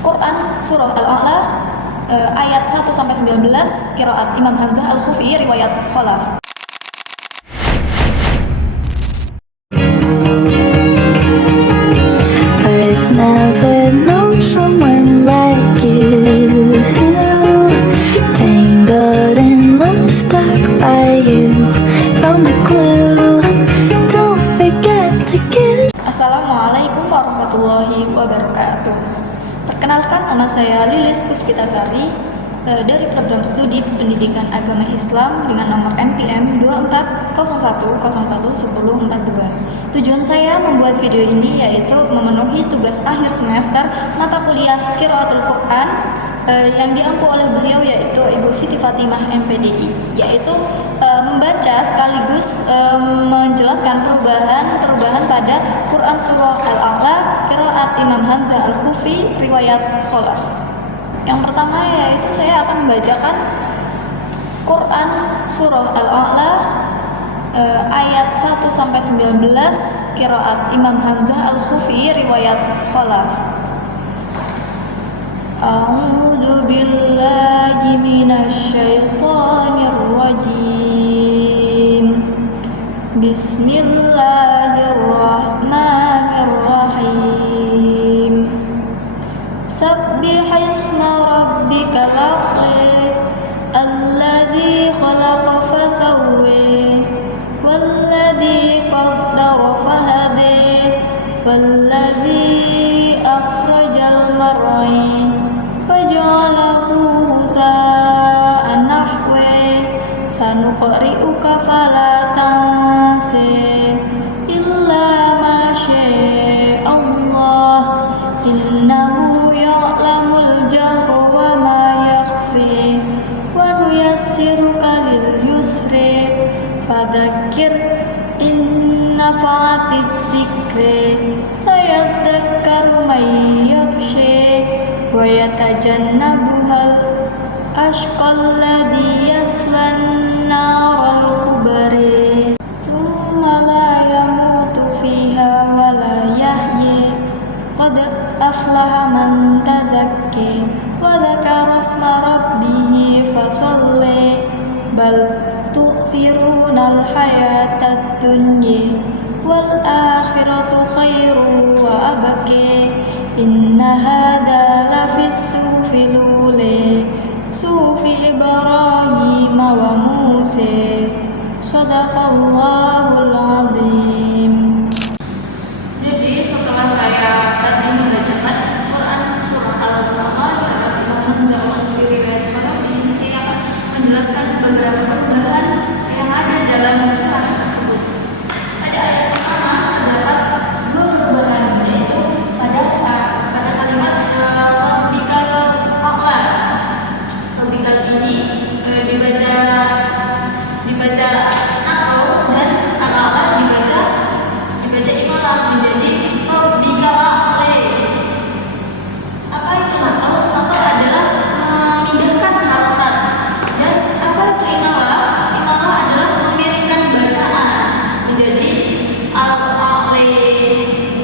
Quran surah Al-A'la ayat 1 sampai 19 qiraat Imam Hamzah Al-Kufi riwayat Khalaf. I've never known someone like you, tangled in love, stuck by you, found a clue, don't forget to kiss. Assalamualaikum warahmatullahi wabarakatuh. Perkenalkan, nama saya Lilis Puspitasari dari program studi pendidikan agama Islam dengan nomor NPM 2401011042. Tujuan saya membuat video ini yaitu memenuhi tugas akhir semester mata kuliah Qiraatul Quran yang diampu oleh beliau, yaitu Ibu Siti Fatimah MPDI, yaitu membaca sekaligus menjelaskan perubahan pada Quran surah Al-A'la qiraat Imam Hamzah Al-Kufi riwayat Khalaf. Yang pertama yaitu saya akan membacakan Quran surah Al-A'la ayat 1 sampai 19 qiraat Imam Hamzah Al-Kufi riwayat Khalaf. A'udzu billahi minasyaitonir rajim. Bismillahirrahmanirrahim. Sabbihisma rabbikal a'la alladzi khalaqa fasawwa walladzi qaddara fahada walladzi akhrajal mar'i faj'alahu sa'an nahwa sanuqri'uka fala tansa illa ma syaa Allah innahu ya'lamul jahra wa ma yakhfi wa nuyassiruka lil yusri fadzakkir in nafa'atid dzikri sayadzakkaru may yakhsha wa yatajannabuhal ashqal ladzi yaslan naral kubra thumma la yamutu fiha wa la yahya qad aflaha man tazakka wa dzakara isma rabbih fasalla bal tu'thirunal hayatad dunya wal akhiratu khairu wa abqa inna hadza lafis sufil ula sufi Ibrahim wa Musa shadaqallahul azim. Jadi setelah saya tadi membacakan Quran surah Al-A'la qiraat Imam Hamzah Al-Kufi riwayat Khalaf, di sini saya akan menjelaskan beberapa perubahan yang ada dalam surah tersebut. Pada ayat pertama terdapat dua perubahan, yaitu pada kalimat Rabbikal A'la. Rabbikal ini dibaca nakal, dan Al-A'la dibaca imalah menjadi Rabbikal A'la. Apa itu nakal? Nakal adalah memindahkan harokat. Dan apa itu imalah? Imalah adalah memiringkan bacaan menjadi Al-A'la,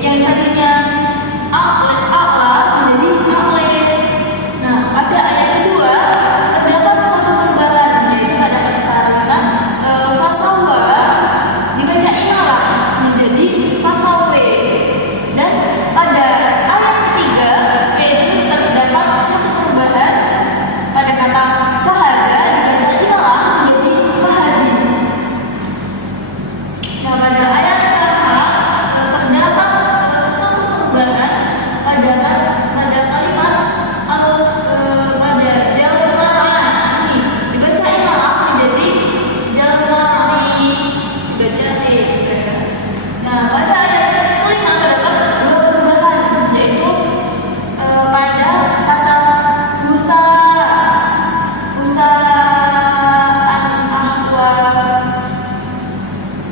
yang tadinya A'la menjadi A'la. Nah, pada ayat kedua terdapat satu perubahan, yaitu pada kalimat fasawwa dibaca imalah menjadi fasawwe. Dan pada ayat ketiga yaitu terdapat satu perubahan, pada kata fahada dibaca imalah menjadi fahadi. Nah, pada ayat keempat terdapat satu perubahan pada kalimat pada jalan mar'a ini dibaca imalah menjadi jalan mar'i, dibaca ya. Nah, pada ayat kelima terdapat dua perubahan, yaitu pada kata husa'an ahwa.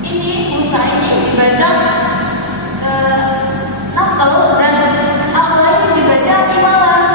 Husa ini dibaca nakal, dan ahwa ini dibaca imalah.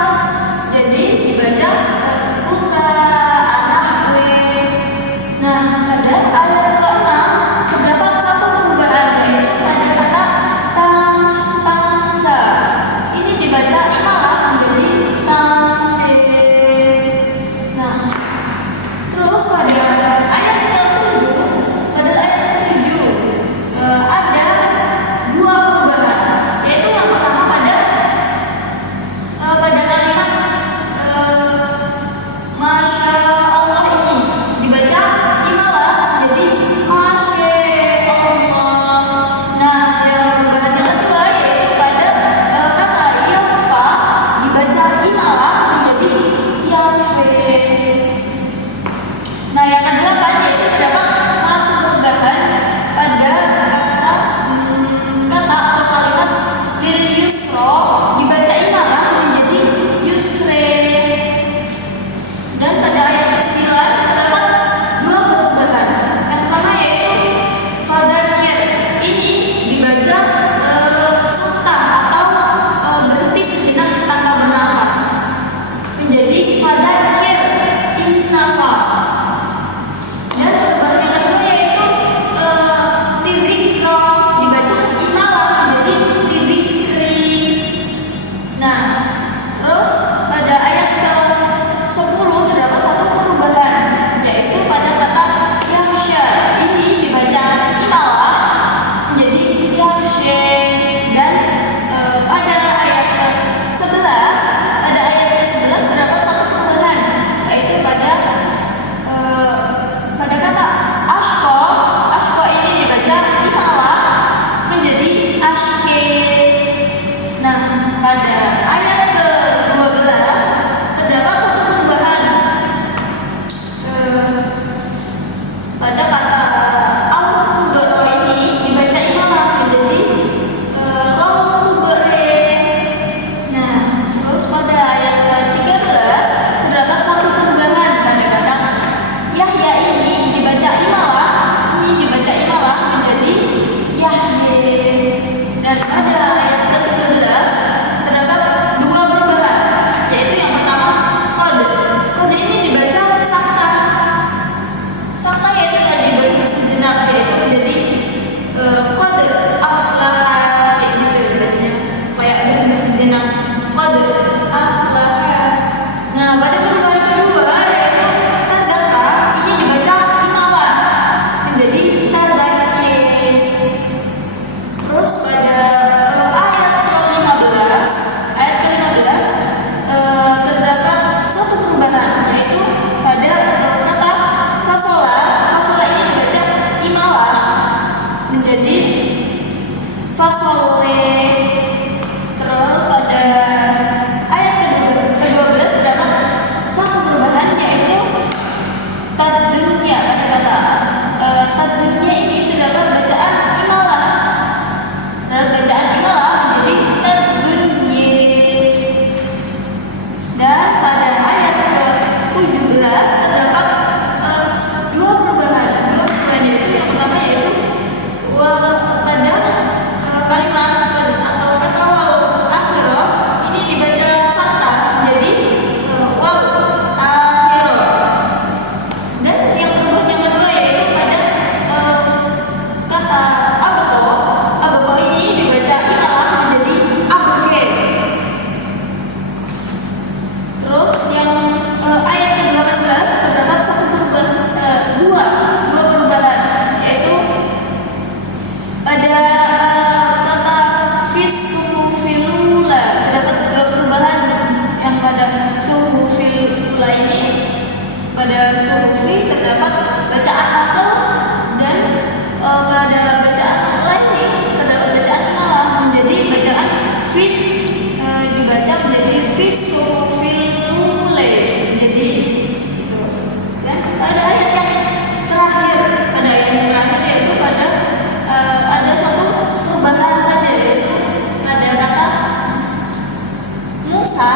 Musa.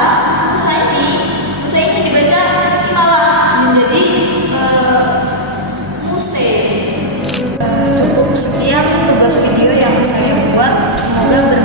Musa ini dibaca malah menjadi Muse. Cukup sekian tugas video yang saya buat. Semoga